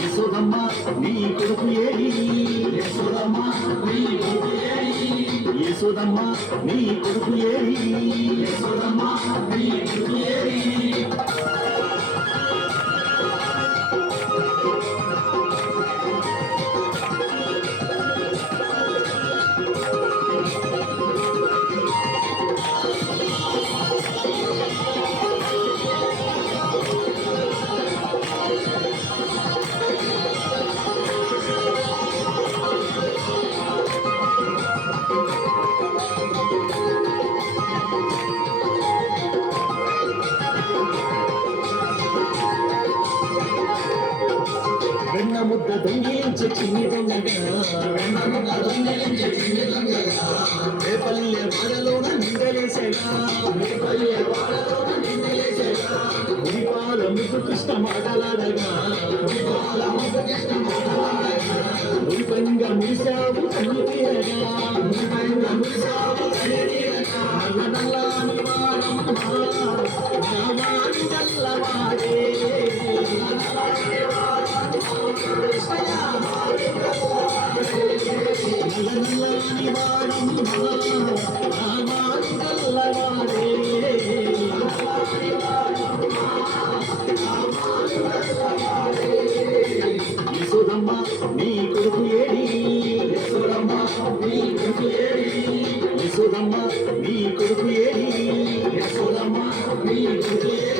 యశోదమ్మ నీ కొడుకు ఏడి యశోదమ్మ నీ కొడుకు ఏడి యశోదమ్మ నీ కొడుకు ఏడి యశోదమ్మ నీ కొడుకు ఏడి వెన్న ముద్ద దొంగిలించే చిన్ని దొంగగా రేపల్లె వాడలోన నిందలేసేగా ఉరిపాల ముద్దు కృష్ణ మాటలాడగా ఉరిపంగా మురిశావు కన్ను తీరగా నల్లని వాడే యశోదమ్మ నీ కొడుకు ఏడి యశోదమ్మ నీ కొడుకు ఏడి యశోదమ్మ నీ కొడుకు ఏడి యశోదమ్మ నీ కొడుకు ఏడి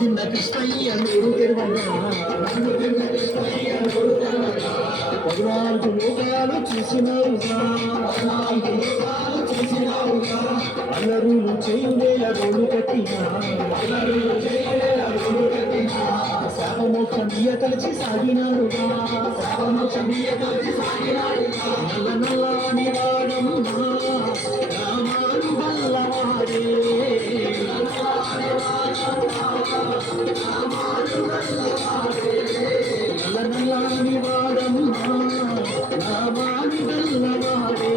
తిన్న కృష్ణయ్య నూరు తెరవగా 14 లోకాలు చూసినావుగా అల్లరులు చేయువేల రోడ్డు కట్టినా శాపమోక్షం తలచి సాగినాడుగా నల్లని వాడముగా రామాను వల్లవాడే నల్లని వాడముగా రామాను వల్లవాడే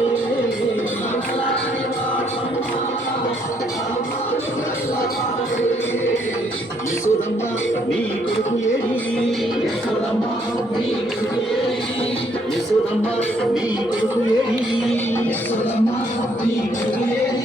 యశోదమ్మ నీ కొడుకు ఏడి యశోదమ్మ నీ కొడుకు ఏడి యశోదమ్మ నీ కొడుకు ఏడి యశోదమ్మ నీ కొడుకు ఏడి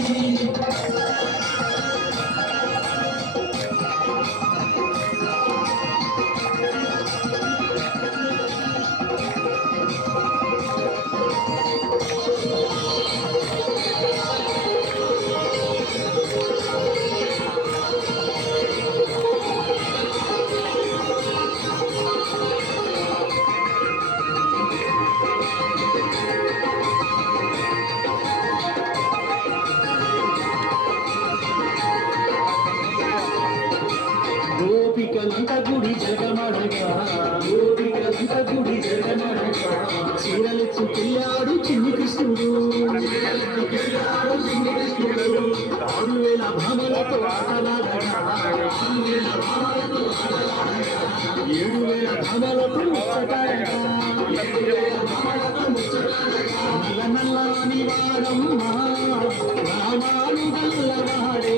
గోపికలంత గుడి జగమడగా చీరలెచ్చు పిల్లాడు చిన్ని కృష్ణుడు 6,000 భామలతో ఆటలాడగా 7,000 భామలతో ముచ్చటాడగా నల్లని వాడమ్మ రామాను గల్లవాడే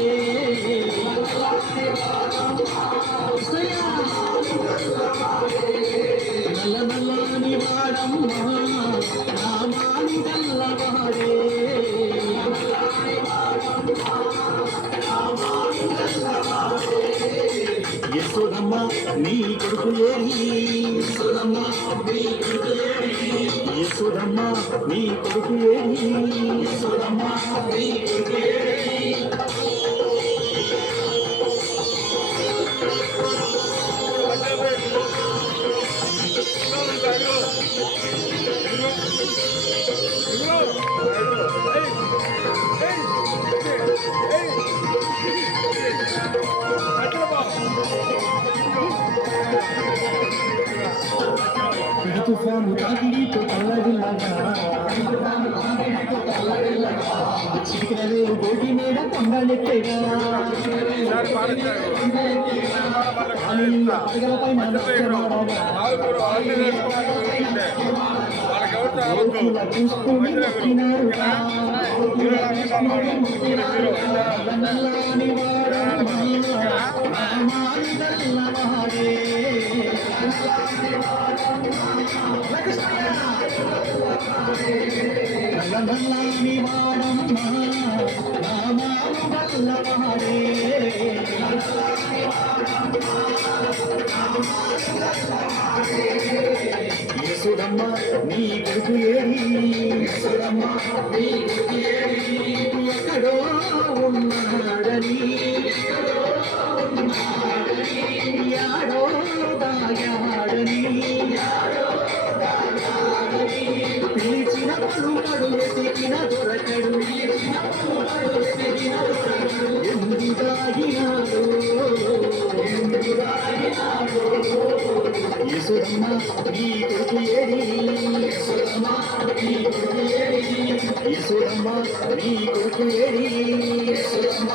నల్లని వాడమ్మ రామాను గల్లవాడే యశోదమ్మ నీ కొడుకు ఏడి యశోదమ్మ నీ కొడుకు ఏడి యశోదమ్మ నీ కొడుకు ఏడి యశోదమ్మ నీ కొడుకు ఏడి తుఫాను తాకిడితో తల్లడిల్లగా చిటికరేవు గోటి మీద కొండలెత్తేగా పడగలపై చూసుకుని మొక్కినారుగా నల్లని వాడమ్మా రామాను గల్లవాడే యేసుదమ్మ నీ కొడుకు ఏడి యేసుదమ్మ నీ కొడుకు ఏడి ఎక్కడో ఉన్నాడని యాడో దాయాడని పిలిచిన పలుకడు వెతికిన దొరకడు ఎందు దాగినాడు యేసుదమ్మ నీ కొడుకు ఏడి యేసుదమ్మ నీ కొడుకు ఏడి యేసుదమ్మ నీ కొడుకు ఏడి యేసుదమ్మ